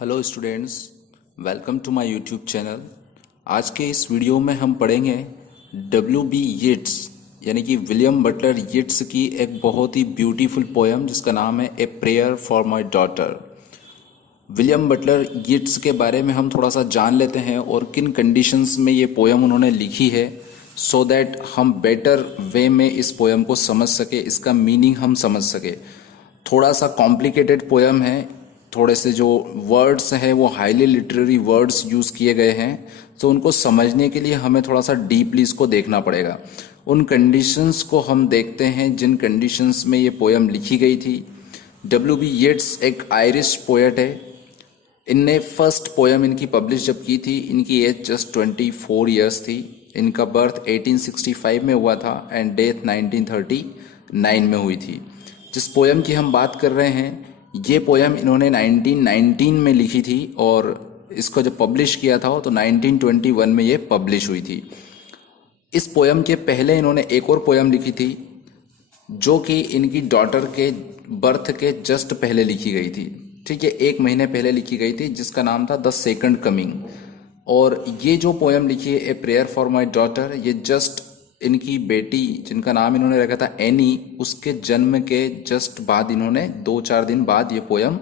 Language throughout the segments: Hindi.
Hello students, welcome to my YouTube channel. आज के इस वीडियो में हम पढ़ेंगे W.B. यीट्स यानी कि विलियम बटलर यीट्स की एक बहुत ही ब्यूटीफुल पोएम जिसका नाम है a prayer for my daughter. William Butler Yeats के बारे में हम थोड़ा सा जान लेते हैं और किन कंडीशंस में ये पोएम उन्होंने लिखी है, सो दैट हम बेटर वे में इस पोएम को समझ सके, इसका मीनिंग हम समझ सके। थोड़ा सा कॉम्प्लिकेटेड पोएम है, थोड़े से जो वर्ड्स हैं वो हाईली लिटरेरी वर्ड्स यूज़ किए गए हैं, तो उनको समझने के लिए हमें थोड़ा सा डीपली इसको देखना पड़ेगा। उन कंडीशंस को हम देखते हैं जिन कंडीशंस में ये पोएम लिखी गई थी। W.B. यीट्स एक आयरिश पोएट है। इनने फर्स्ट पोएम इनकी पब्लिश जब की थी, इनकी एज जस्ट 24 ईयर्स थी। इनका बर्थ 1865 में हुआ था एंड डेथ 1939 में हुई थी। जिस पोएम की हम बात कर रहे हैं, ये पोएम इन्होंने 1919 में लिखी थी और इसको जब पब्लिश किया था तो 1921 में ये पब्लिश हुई थी। इस पोएम के पहले इन्होंने एक और पोएम लिखी थी जो कि इनकी डॉटर के बर्थ के जस्ट पहले लिखी गई थी। ठीक है, 1 महीने पहले लिखी गई थी, जिसका नाम था द सेकंड कमिंग। और ये जो पोएम लिखी है a prayer for my daughter, ये जस्ट इनकी बेटी जिनका नाम इन्होंने रखा था एनी, उसके जन्म के जस्ट बाद इन्होंने 2-4 दिन बाद ये पोएम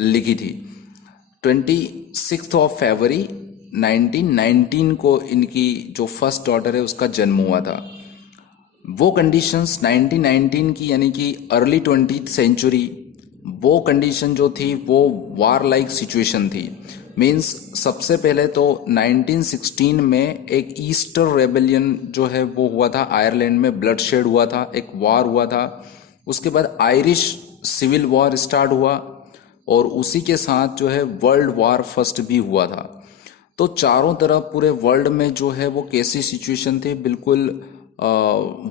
लिखी थी। 26 फरवरी 1919 को इनकी जो फर्स्ट डॉटर है उसका जन्म हुआ था। वो कंडीशंस 1919 की यानी कि अर्ली 20th सेंचुरी, वो कंडीशन जो थी वो वार लाइक सिचुएशन थी। मींस सबसे पहले तो 1916 में एक ईस्टर रेबेलियन जो है वो हुआ था, आयरलैंड में ब्लडशेड हुआ था, एक वार हुआ था। उसके बाद आयरिश सिविल वॉर स्टार्ट हुआ और उसी के साथ जो है वर्ल्ड वार फर्स्ट भी हुआ था। तो चारों तरफ पूरे वर्ल्ड में जो है वो कैसी सिचुएशन थी, बिल्कुल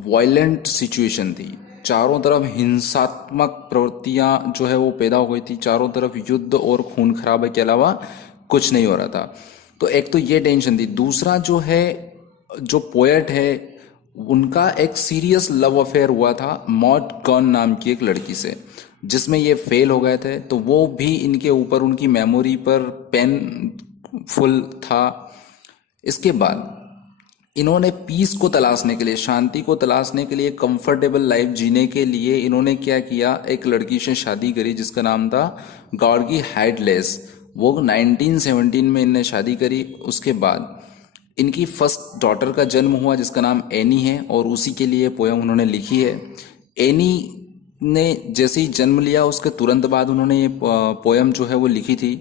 वायलेंट सिचुएशन थी। चारों तरफ हिंसात्मक प्रवृत्तियां जो है वो पैदा हुई थी। चारों तरफ युद्ध और खून खराबे के अलावा कुछ नहीं हो रहा था। तो एक तो ये टेंशन थी। दूसरा जो है, जो पोएट है उनका एक सीरियस लव अफेयर हुआ था मॉड गॉन नाम की एक लड़की से, जिसमें ये फेल हो गए थे। तो वो भी इनके ऊपर, उनकी मेमोरी पर पेन फुल था। इसके बाद इन्होंने पीस को तलाशने के लिए, शांति को तलाशने के लिए, कंफर्टेबल लाइफ जीने के लिए इन्होंने क्या किया, एक लड़की से शादी करी जिसका नाम था गॉर्गी हाइडलेस। वो 1917 में इनने शादी करी। उसके बाद इनकी फर्स्ट डॉटर का जन्म हुआ जिसका नाम एनी है और उसी के लिए पोएम उन्होंने लिखी है। एनी ने जैसे ही जन्म लिया उसके तुरंत बाद उन्होंने ये पोएम जो है वो लिखी थी।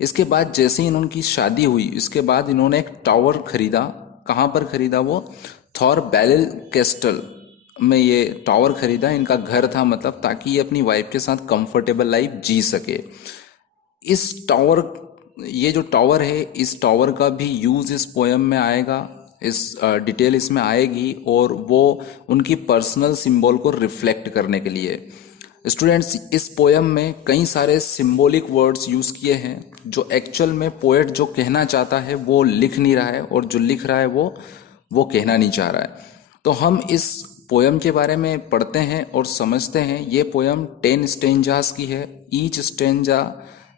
इसके बाद जैसे ही इनकी शादी हुई, इसके बाद इन्होंने एक टावर खरीदा। कहाँ पर खरीदा? वो थॉर बैलेल कैस्टल में ये टावर खरीदा। इनका घर था, मतलब ताकि ये अपनी वाइफ के साथ कंफर्टेबल लाइफ जी सके। इस टावर, ये जो टावर है, इस टावर का भी यूज इस पोएम में आएगा, इस डिटेल इसमें आएगी और वो उनकी पर्सनल सिंबल को रिफ्लेक्ट करने के लिए। स्टूडेंट्स, इस पोएम में कई सारे सिंबॉलिक वर्ड्स यूज किए हैं जो एक्चुअल में पोएट जो कहना चाहता है वो लिख नहीं रहा है और जो लिख रहा है वो कहना नहीं चाह रहा है। तो हम इस पोएम के बारे में पढ़ते हैं और समझते हैं। ये पोएम 10 स्टेंजास की है। Each stanza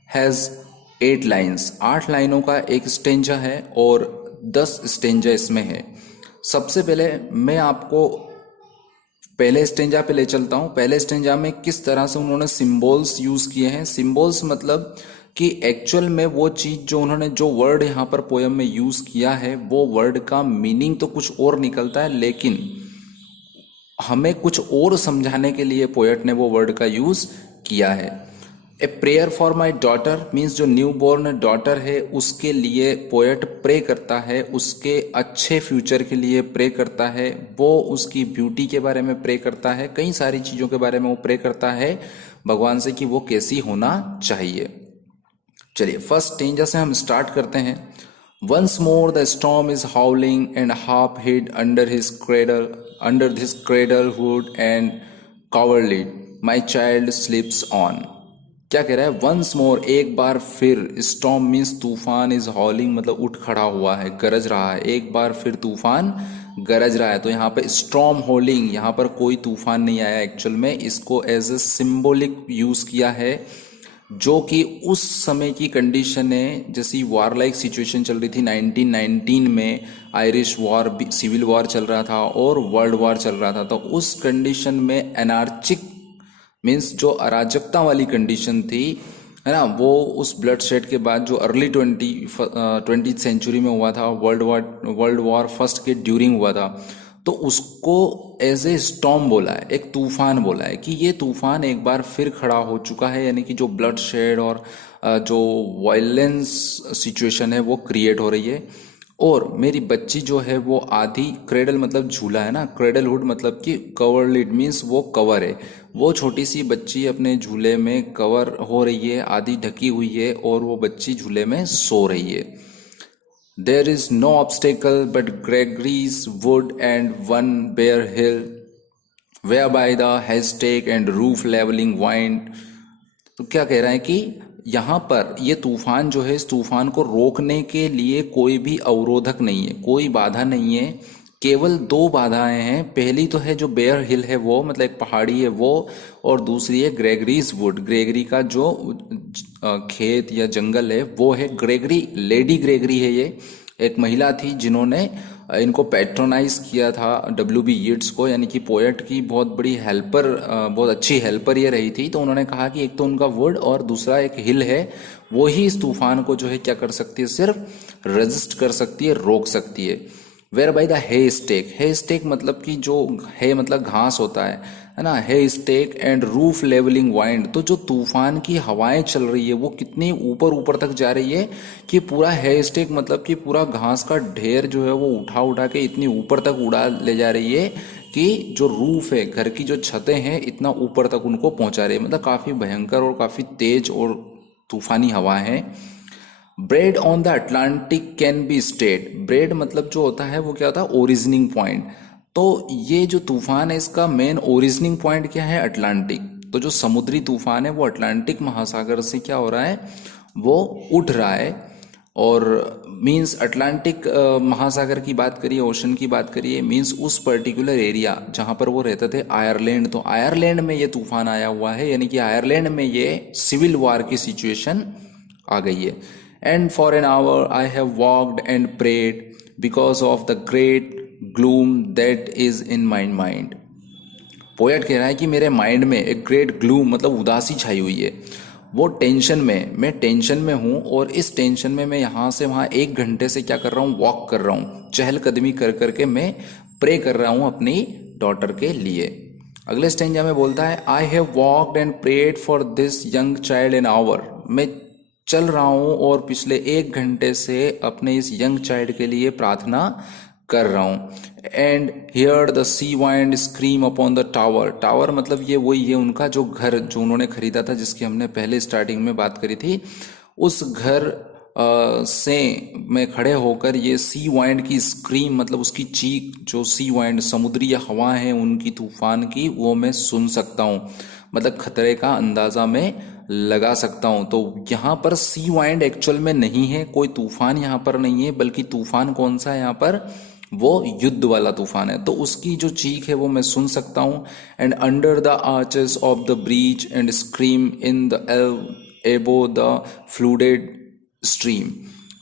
has 8 lines. 8 लाइनों का एक स्टेंजा है और 10 स्टेंजा इसमें है। सबसे पहले मैं आपको पहले स्टेंजा पे ले चलता हूँ। पहले स्टेंजा में किस तरह से उन्होंने सिंबल्स यूज किए हैं। सिंबल्स मतलब कि एक्चुअल में वो चीज जो उन्होंने, जो वर्ड यहाँ पर पोएम में यूज किया है, वो वर्ड का मीनिंग तो कुछ और निकलता है, लेकिन हमें कुछ और समझाने के लिए पोएट ने वो वर्ड का यूज किया है। A prayer for my daughter means जो न्यू बॉर्न डॉटर है उसके लिए पोएट प्रे करता है, उसके अच्छे फ्यूचर के लिए प्रे करता है, वो उसकी ब्यूटी के बारे में प्रे करता है, कई सारी चीज़ों के बारे में वो प्रे करता है भगवान से कि वो कैसी होना चाहिए। चलिए फर्स्ट स्टेंजा से हम स्टार्ट करते हैं। Once more the storm is howling and half hid under this cradle hood and coverlid my child sleeps on. क्या कह रहा है? वंस मोर, एक बार फिर। स्टॉर्म मीन्स तूफान, इज हॉलिंग मतलब उठ खड़ा हुआ है, गरज रहा है। एक बार फिर तूफान गरज रहा है। तो यहाँ पे स्टॉर्म होलिंग, यहाँ पर कोई तूफान नहीं आया एक्चुअल में, इसको एज ए सिंबॉलिक यूज किया है। जो कि उस समय की कंडीशन है। जैसी वॉर लाइक सिचुएशन चल रही थी 1919 में, आयरिश वॉर, सिविल वॉर चल रहा था और वर्ल्ड वॉर चल रहा था, तो उस कंडीशन में एनार्चिक मीन्स जो अराजकता वाली कंडीशन थी, है ना, वो उस ब्लड शेड के बाद जो अर्ली 20th सेंचुरी में हुआ था, वर्ल्ड वॉर फर्स्ट के ड्यूरिंग हुआ था, तो उसको एज ए स्टॉर्म बोला है, एक तूफान बोला है कि ये तूफान एक बार फिर खड़ा हो चुका है। यानी कि जो ब्लड शेड और जो वायलेंस सिचुएशन है वो क्रिएट हो रही है। और मेरी बच्ची जो है वो आधी, क्रेडल मतलब झूला है ना, क्रेडलहुड मतलब कि कवर लिड मीन्स वो कवर है, वो छोटी सी बच्ची अपने झूले में कवर हो रही है, आधी ढकी हुई है और वो बच्ची झूले में सो रही है। There is no obstacle but Gregory's wood and one bare hill, whereby the haystack and roof leveling wind। तो क्या कह रहा है कि यहाँ पर ये तूफान जो है, इस तूफान को रोकने के लिए कोई भी अवरोधक नहीं है, कोई बाधा नहीं है। केवल दो बाधाएं हैं। पहली तो है जो बेयर हिल है वो, मतलब एक पहाड़ी है वो, और दूसरी है ग्रेगरीज वुड, ग्रेगरी का जो खेत या जंगल है वो है ग्रेगरी। लेडी ग्रेगरी है ये, एक महिला थी जिन्होंने इनको पैट्रोनाइज किया था W.B. यीट्स को, यानी कि पोएट की बहुत बड़ी हेल्पर, बहुत अच्छी हेल्पर ये रही थी। तो उन्होंने कहा कि एक तो उनका वुड और दूसरा एक हिल है, वो ही इस तूफान को जो है क्या कर सकती है, सिर्फ रेजिस्ट कर सकती है, रोक सकती है। Whereby the haystack, haystack मतलब कि जो है मतलब घास होता है ना, haystack and roof levelling wind. तो जो तूफान की हवाएं चल रही है वो कितनी ऊपर ऊपर तक जा रही है कि पूरा हे स्टेक मतलब कि पूरा घास का ढेर जो है वो उठा उठा के इतनी ऊपर तक उड़ा ले जा रही है कि जो रूफ है, घर की जो छतें हैं, इतना ऊपर तक उनको पहुंचा रही है। मतलब काफी भयंकर और काफी तेज और तूफानी हवा है। Bred on the Atlantic can be stayed, bred मतलब जो होता है वो क्या होता है, ओरिजिनिंग पॉइंट। तो ये जो तूफान है इसका मेन ओरिजिनिंग पॉइंट क्या है, अटलांटिक। तो जो समुद्री तूफान है वो अटलांटिक महासागर से क्या हो रहा है, वो उठ रहा है। और मीन्स अटलांटिक महासागर की बात करिए, ओशन की बात करिए, मीन्स उस पर्टिकुलर एरिया जहां पर वो रहते थे, आयरलैंड, तो आयरलैंड में ये तूफान आया हुआ है, यानी कि आयरलैंड में ये सिविल वॉर की सिचुएशन आ गई है। And for an hour I have walked and prayed because of the great gloom that is in my mind. Poet कह रहा है कि मेरे माइंड में एक ग्रेट ग्लूम मतलब उदासी छाई हुई है, वो टेंशन में, मैं टेंशन में हूँ, और इस टेंशन में मैं यहाँ से वहाँ 1 घंटे से क्या कर रहा हूँ, वॉक कर रहा हूँ, चहलकदमी कर करके मैं प्रे कर रहा हूँ अपनी डॉटर के लिए। अगले स्टेंजा में बोलता है, I have walked and prayed for this young child an hour, मैं चल रहा हूँ और पिछले 1 घंटे से अपने इस यंग चाइल्ड के लिए प्रार्थना कर रहा हूँ। And hear the sea wind scream upon the tower, tower मतलब ये वही है उनका जो घर जो उन्होंने खरीदा था, जिसकी हमने पहले स्टार्टिंग में बात करी थी। उस घर से मैं खड़े होकर ये सी वाइंड की स्क्रीम मतलब उसकी चीख, जो सी वाइंड समुद्री हवा है उनकी तूफान की, वो मैं सुन सकता हूँ, मतलब खतरे का अंदाजा मैं लगा सकता हूं। तो यहाँ पर सी वाइंड एक्चुअल में नहीं है, कोई तूफान यहाँ पर नहीं है, बल्कि तूफान कौन सा है यहाँ पर, वो युद्ध वाला तूफान है। तो उसकी जो चीख है वो मैं सुन सकता हूँ। And under the arches of the bridge and scream in the above the flooded stream,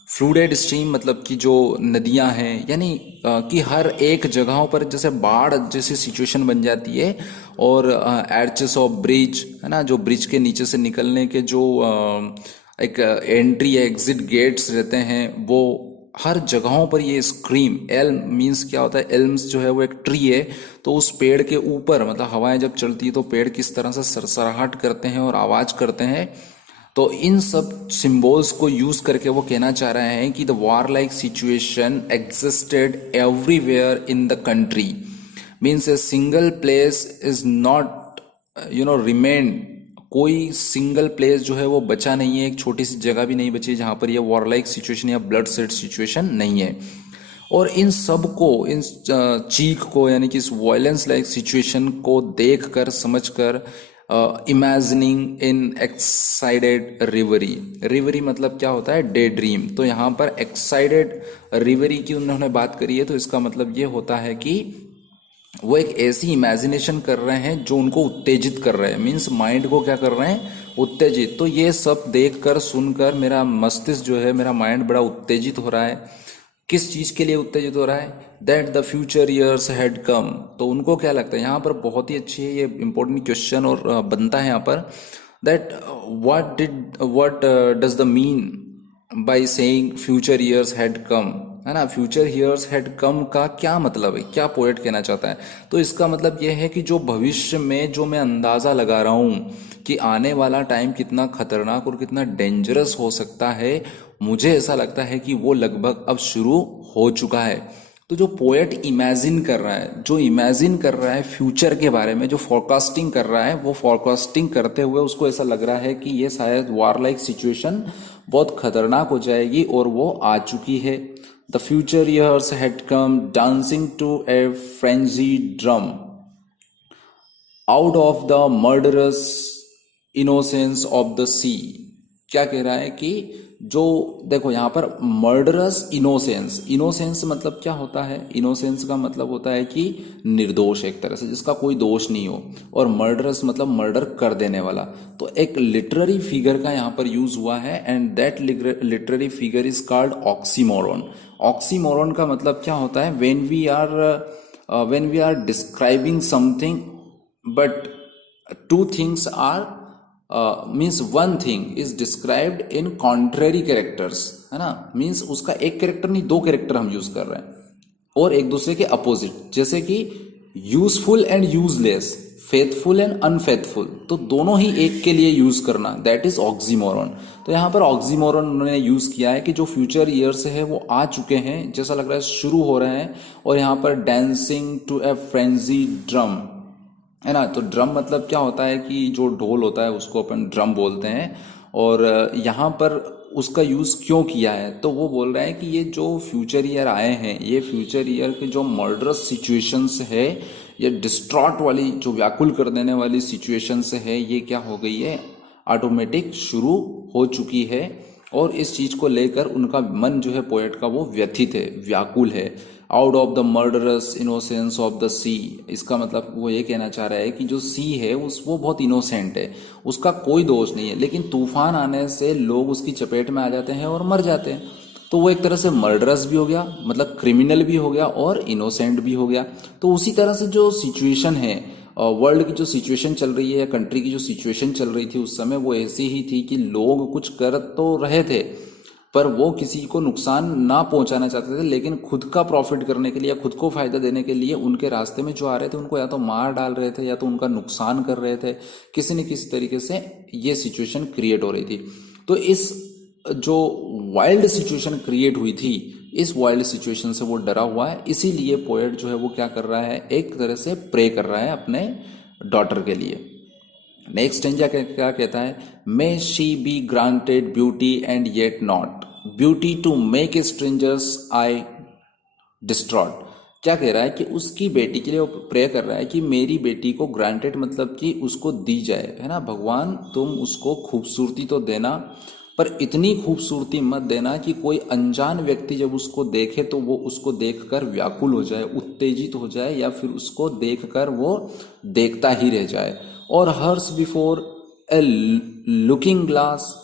flooded stream मतलब कि जो नदियां हैं, यानी कि हर एक जगहों पर जैसे बाढ़ जैसी सिचुएशन बन जाती है, और एर्चेस ऑफ ब्रिज है ना, जो ब्रिज के नीचे से निकलने के जो एक एंट्री या एग्जिट गेट्स रहते हैं, वो हर जगहों पर ये स्क्रीम, एल्म मीन्स क्या होता है, एल्म्स जो है वो एक ट्री है, तो उस पेड़ के ऊपर मतलब हवाएं जब चलती है तो पेड़ किस तरह से सरसराहट करते हैं और आवाज करते हैं। तो इन सब सिंबल्स को यूज करके वो कहना चाह रहे हैं कि the war like situation existed everywhere in the country, means a single place is not remain, कोई सिंगल प्लेस जो है वो बचा नहीं है, एक छोटी सी जगह भी नहीं बची जहां पर ये वॉर लाइक सिचुएशन या ब्लड सेड सिचुएशन नहीं है। और इन सब को, इन चीख को, यानी कि इस वायलेंस लाइक सिचुएशन को देख कर, समझ कर, इमेजिनिंग इन एक्साइटेड रिवरी, रिवरी मतलब क्या होता है, डे ड्रीम। तो यहाँ पर एक्साइटेड रिवरी की उन्होंने बात करी है, तो इसका मतलब ये होता है कि वो एक ऐसी इमेजिनेशन कर रहे हैं जो उनको उत्तेजित कर रहे हैं, मीन्स माइंड को क्या कर रहे हैं, उत्तेजित। तो ये सब देखकर सुनकर मेरा मस्तिष्क जो है, मेरा माइंड बड़ा उत्तेजित हो रहा है। किस चीज के लिए उत्तेजित हो रहा है? That the future years had कम। तो उनको क्या लगता है, यहाँ पर बहुत ही अच्छी है ये इंपॉर्टेंट क्वेश्चन और बनता है यहाँ पर, that what does the mean by saying future years had कम, है ना। फ्यूचर ईयर्स हैड कम का क्या मतलब है, क्या पोएट कहना चाहता है? तो इसका मतलब यह है कि जो भविष्य में जो मैं अंदाजा लगा रहा हूँ कि आने वाला टाइम कितना खतरनाक और कितना डेंजरस हो सकता है, मुझे ऐसा लगता है कि वो लगभग अब शुरू हो चुका है। तो जो पोएट इमेजिन कर रहा है, जो इमेजिन कर रहा है फ्यूचर के बारे में, जो फोरकास्टिंग कर रहा है, वो फोरकास्टिंग करते हुए उसको ऐसा लग रहा है कि ये शायद वार लाइक सिचुएशन बहुत खतरनाक हो जाएगी और वो आ चुकी है। The future years had come dancing to a frenzy drum out of the murderous innocence of the sea. क्या कह रहा है कि जो देखो यहाँ पर मर्डरस इनोसेंस, इनोसेंस मतलब क्या होता है? इनोसेंस का मतलब होता है कि निर्दोष, एक तरह से जिसका कोई दोष नहीं हो, और मर्डरस मतलब मर्डर कर देने वाला। तो एक लिटरेरी फिगर का यहाँ पर यूज हुआ है and that literary figure is called oxymoron. Oxymoron का मतलब क्या होता है? When we are describing something but two things are means one thing is described in contrary characters, है ना। मीन्स उसका एक कैरेक्टर नहीं, दो कैरेक्टर हम यूज कर रहे हैं और एक दूसरे के अपोजिट, जैसे कि useful and useless, faithful and unfaithful, तो दोनों ही एक के लिए यूज करना, दैट इज ऑक्सीमोरॉन। तो यहाँ पर ऑक्सीमोरॉन उन्होंने यूज किया है कि जो फ्यूचर ईयर्स है वो आ चुके हैं, जैसा लग रहा है शुरू हो रहे हैं। और यहाँ पर dancing to a frenzy drum, है ना। तो ड्रम मतलब क्या होता है कि जो ढोल होता है उसको अपन ड्रम बोलते हैं। और यहाँ पर उसका यूज़ क्यों किया है, तो वो बोल रहा है कि ये जो फ्यूचर ईयर आए हैं, ये फ्यूचर ईयर के जो मर्डरस सिचुएशंस है, ये डिस्ट्रॉट वाली, जो व्याकुल कर देने वाली सिचुएशंस है, ये क्या हो गई है, ऑटोमेटिक शुरू हो चुकी है। और इस चीज को लेकर उनका मन जो है पोएट का वो व्यथित है, व्याकुल है। Out of the murderous innocence of the sea, इसका मतलब वो ये कहना चाह रहा है कि जो सी है वो बहुत इनोसेंट है, उसका कोई दोष नहीं है, लेकिन तूफान आने से लोग उसकी चपेट में आ जाते हैं और मर जाते हैं। तो वो एक तरह से मर्डरस भी हो गया, मतलब क्रिमिनल भी हो गया, और इनोसेंट भी हो गया। तो उसी तरह से जो सिचुएशन है, वर्ल्ड की जो सिचुएशन चल रही है या कंट्री की जो सिचुएशन चल रही थी उस समय, वो ऐसी ही थी कि लोग कुछ कर तो रहे थे पर वो किसी को नुकसान ना पहुंचाना चाहते थे, लेकिन खुद का प्रॉफिट करने के लिए या खुद को फायदा देने के लिए उनके रास्ते में जो आ रहे थे उनको या तो मार डाल रहे थे या तो उनका नुकसान कर रहे थे। किसी न किसी तरीके से ये सिचुएशन क्रिएट हो रही थी। तो इस जो वाइल्ड सिचुएशन क्रिएट हुई थी, इस वाइल्ड सिचुएशन से वो डरा हुआ है, इसीलिए पोएट जो है वो क्या कर रहा है, एक तरह से प्रे कर रहा है अपने डॉटर के लिए। नेक्स्ट स्टेंजा क्या कहता है, may she be granted beauty and yet not beauty to make strangers eye distraught. क्या कह रहा है कि उसकी बेटी के लिए वो प्रे कर रहा है कि मेरी बेटी को ग्रांटेड मतलब कि उसको दी जाए, है ना। भगवान तुम उसको खूबसूरती तो देना, पर इतनी खूबसूरती मत देना कि कोई अनजान व्यक्ति जब उसको देखे तो वो उसको देखकर व्याकुल हो जाए, उत्तेजित हो जाए, या फिर उसको देखकर वो देखता ही रह जाए। और hers before a looking glass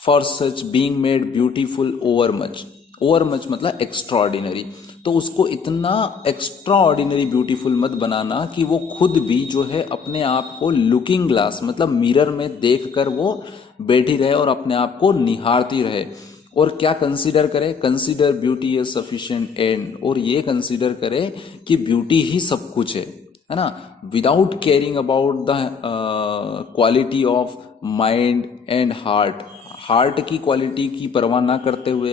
for such being made beautiful over much. Over much मतलब एक्स्ट्राऑर्डिनरी। तो उसको इतना एक्स्ट्राऑर्डिनरी ब्यूटीफुल मत बनाना कि वो खुद भी जो है अपने आप को लुकिंग ग्लास मतलब मिरर में देखकर वो बैठी रहे और अपने आप को निहारती रहे। और क्या कंसीडर करे, consider beauty A sufficient and, और ये कंसीडर करे कि ब्यूटी ही सब कुछ है ना। Without caring about the quality of mind and heart, heart की क्वालिटी की परवाह ना करते हुए,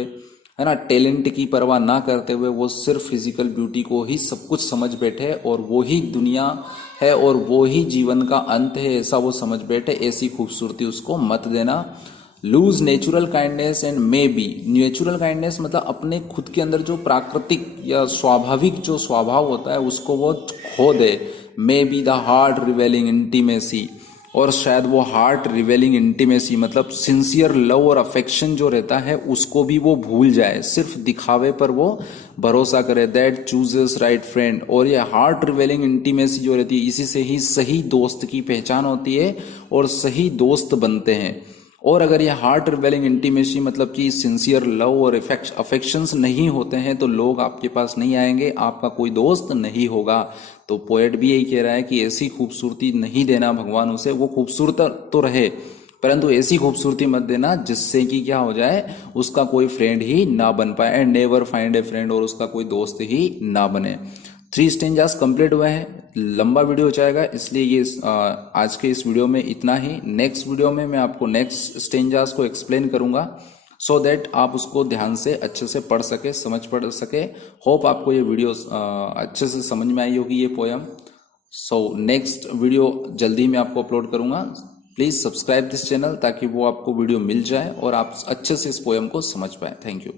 है ना, टैलेंट की परवाह ना करते हुए, वो सिर्फ फिजिकल ब्यूटी को ही सब कुछ समझ बैठे और वो ही दुनिया है और वो ही जीवन का अंत है, ऐसा वो समझ बैठे। ऐसी खूबसूरती उसको मत देना। Lose natural kindness and maybe, natural kindness मतलब अपने खुद के अंदर जो प्राकृतिक या स्वाभाविक जो स्वभाव होता है उसको वो खो दे। Maybe the heart revealing intimacy, और शायद वो हार्ट रिवेलिंग इंटीमेसी मतलब सिंसियर लव और अफेक्शन जो रहता है उसको भी वो भूल जाए, सिर्फ दिखावे पर वो भरोसा करे। That chooses right friend. और ये हार्ट रिवेलिंग इंटीमेसी जो रहती है इसी से ही सही दोस्त की पहचान होती है और सही दोस्त बनते हैं। और अगर ये हार्ट रिवेलिंग इंटीमेसी मतलब कि सिंसियर लव और अफेक्शंस नहीं होते हैं तो लोग आपके पास नहीं आएंगे, आपका कोई दोस्त नहीं होगा। तो पोएट भी यही कह रहा है कि ऐसी खूबसूरती नहीं देना भगवान उसे, वो खूबसूरत तो रहे परंतु ऐसी खूबसूरती मत देना जिससे कि क्या हो जाए, उसका कोई फ्रेंड ही ना बन पाए। And never find A friend, और उसका कोई दोस्त ही ना बने। 3 स्टेंजास कंप्लीट हुए हैं, लंबा वीडियो हो जाएगा इसलिए ये आज के इस वीडियो में इतना ही। नेक्स्ट वीडियो में मैं आपको नेक्स्ट स्टेंजास को एक्सप्लेन करूंगा सो दैट आप उसको ध्यान से अच्छे से पढ़ सके, पढ़ सके। होप आपको ये वीडियो अच्छे से समझ में आई होगी ये पोयम। सो नेक्स्ट वीडियो जल्दी मैं आपको अपलोड करूंगा। प्लीज सब्सक्राइब दिस चैनल ताकि वो आपको वीडियो मिल जाए और आप अच्छे से इस पोयम को समझ पाए। Thank you.